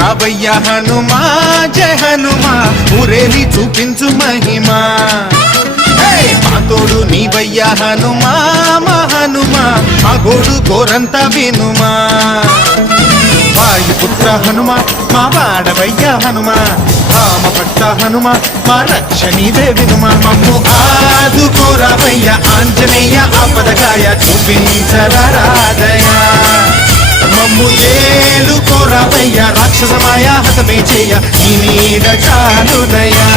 రావయ్య హనుమా జయ హనుమా ఊరేలి చూపించు మహిమా మా తోడు నీవయ్య హనుమా మా హనుమా మా గోడు గోరంత వినుమా వాయుపుత్ర హనుమా మా వాడవయ్య హనుమా రామభట్ట హనుమా మా రక్షణీదే వినుమా మమ్ము ఆదుకోరావయ్య ఆంజనేయ ఆపదగాయ చూపించరాదయ మమ్ము ఏలుకోరావయ్య రాక్షసమాయ హతమే చేయ ఈ నీడ చాలుదయా